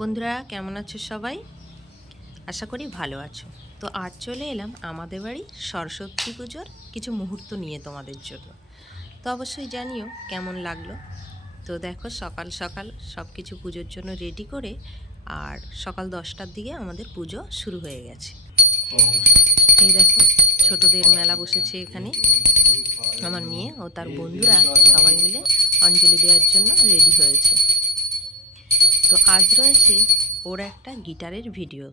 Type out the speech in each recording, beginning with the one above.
বন্ধুরা, কেমন আছো সবাই? আশা করি ভালো আছো। তো আজ চলে এলাম আমাদের বাড়ি সরস্বতী পুজোর কিছু মুহূর্ত নিয়ে তোমাদের জন্য। তো অবশ্যই জানিও কেমন লাগল। তো দেখো, সকাল সকাল সব কিছু পুজোর জন্য রেডি করে আর সকাল দশটার দিকে আমাদের পুজো শুরু হয়ে গেছে। এই দেখো, ছোটদের মেলা বসেছে এখানে। আমার মেয়ে ও তার বন্ধুরা সবাই মিলে অঞ্জলি দেওয়ার জন্য রেডি হয়েছে। তো আজ রয়েছে ওর একটা গিটারের ভিডিও।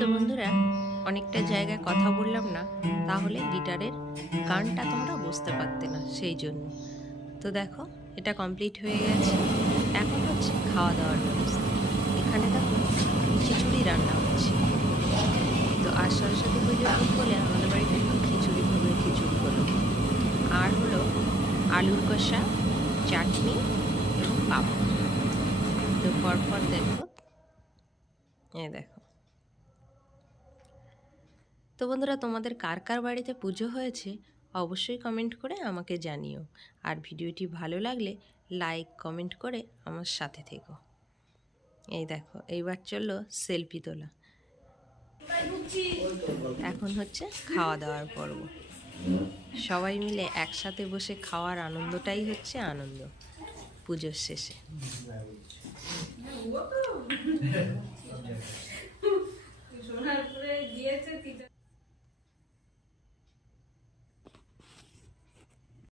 তো বন্ধুরা, অনেকটা জায়গায় কথা বললাম না, তাহলে গিটারের গানটা তোমরা বুঝতে পারতে না সেই জন্য। তো দেখো, এটা কমপ্লিট হয়ে গেছে। এখন হচ্ছে খাওয়া দাওয়ার ব্যবস্থা। এখানে দেখো, খিচুড়ি রান্না হচ্ছে। তো আর সরস্বতী দিন বলে আমাদের বাড়িতে খিচুড়ি ভোগের খিচুড়ি হলো। আর হলো আলুর কষা, চাটনি এবং পাপড়। তো পরপর দেখো এ দেখো। তো বন্ধুরা, তোমাদের কার কার বাড়িতে পুজো হয়েছে অবশ্যই কমেন্ট করে আমাকে জানিও। আর ভিডিওটি ভালো লাগলে লাইক কমেন্ট করে আমার সাথে থেকো। এই দেখো, এইবার চলল সেলফি তোলা। এখন হচ্ছে খাওয়া দাওয়ার পর্ব। সবাই মিলে একসাথে বসে খাওয়ার আনন্দটাই হচ্ছে আনন্দ পুজোর শেষে।